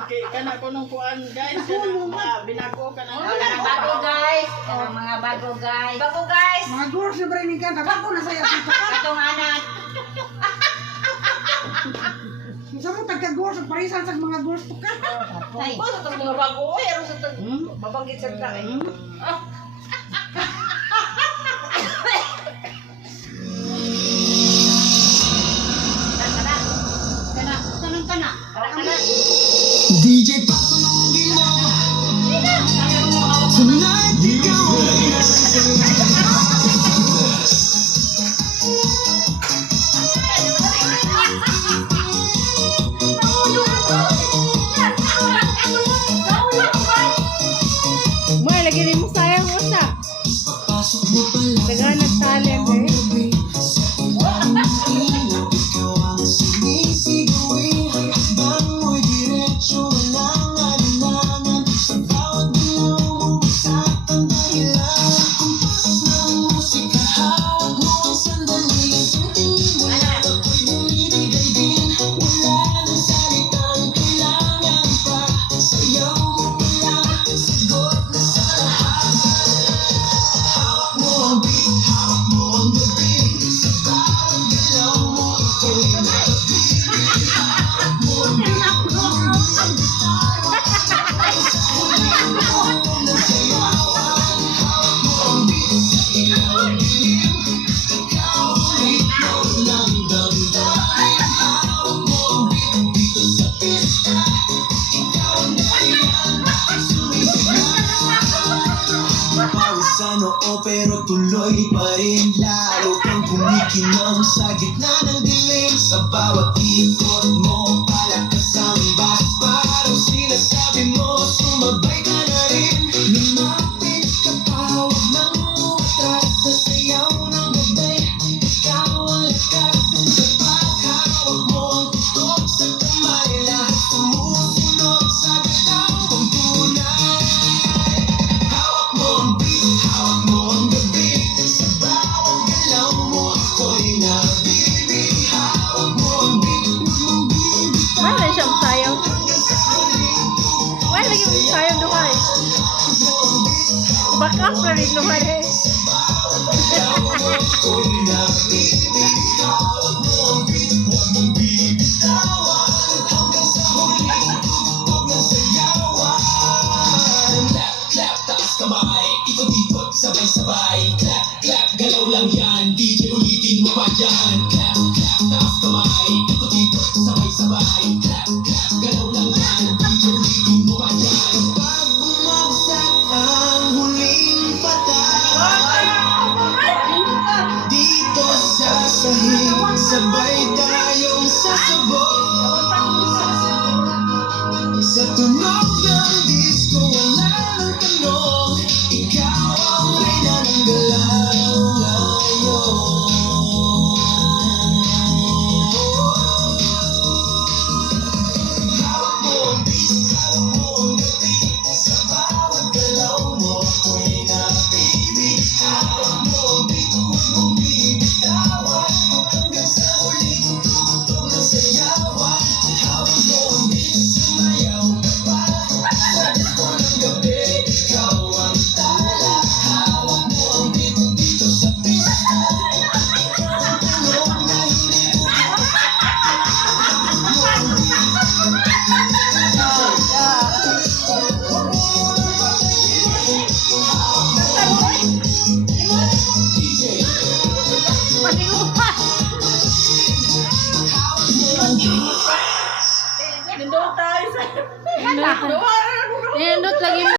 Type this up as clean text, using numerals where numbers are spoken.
kana ko nung kuan guys, kana mga binago kana. Mga bago guys. Mga bago guys. Bago guys. Mga girls na break ka, bago na sa'yo. Itong anak. Isa mo tagka-girls, parisan sa mga girls to ka. Ay, ba sa mga bago? Ay, aron sa babanggit sa tayo. DJ patulugin mo tonight, ikaw Moy, lagi rin mo sayang usa. papasok mo pala Taga nag-talent eh. ikaw ang sinisigawin. Hakbang mo'y diretso, walang alinlangan. Sa bawat galaw mo, bagsak ang dahilan. Kumpas ng musika, hawak mo ang sandali. Isang tingin mo lang ako'y bumibigay din. Wala nang salitang kailangan pa. Sayaw mo pa lang, sagot na sa lahat. Hawak mo ang beat, hawak mo ang gabi. Sa bawat galaw mo, ako'y pawisan, oo, pero tuloy pa rin. Lalo kang kumikinang sa gitna ng dilim. Sa bawat ikot mo, palakas ang bas. Parang sinasabi mo, sumabay ka na rin. Lumapit ka pa, huwag nang umatras. Sa sayaw ng gabi, ikaw ang lakas. Sa paghawak mo ang tutok sa kamay, lahat sumusunod sa galaw mong tunay. Hawak mo ang beat, hawak mo ang gabi. Sa bawat galaw mo, ako'y nabibig. Hawak mo ang beat, huwag mong bibitaw. Wala siyang sayang. Wala lagi mong sayang duhay. Bakak na rin duhay eh. Ako'y nabibig. Hawak mo ang beat, huwag mong bibitawan. Hanggang sa huli, tugtog ng sayawan. Clap, clap, taas kamay. Ikot-ikot, sabay-sabay. Clap, clap, galaw lang yan. DJ ulitin mo pa dyan. Clap, clap, taas kamay. Ikot-ikot, sabay-sabay. Clap, clap, galaw lang yan. DJ ulitin mo pa dyan. Pag bumagsak ang huling patay, dito sa sahig, sabay tayong sasabog. Sa tunog ng disco, wala nang tanong. Ikaw ang reyna ng galaw ngayon. Hawak mo ang beat, hawak mo ang gabi. Sa bawat galaw mo, ako'y nabibig. Hawak mo ang beat, huwag mong bibitawan. Hanggang sa huling tugtog ng sayawan. Hawak mo ang beat, sumayaw ka pa. Sa disco ng gabi, ikaw ang tala. Hawak mo ang beat dito sa pista. Ikaw ang tanong na hindi Pati ko pa. Nindot tayo sa. Nindot lagi mo.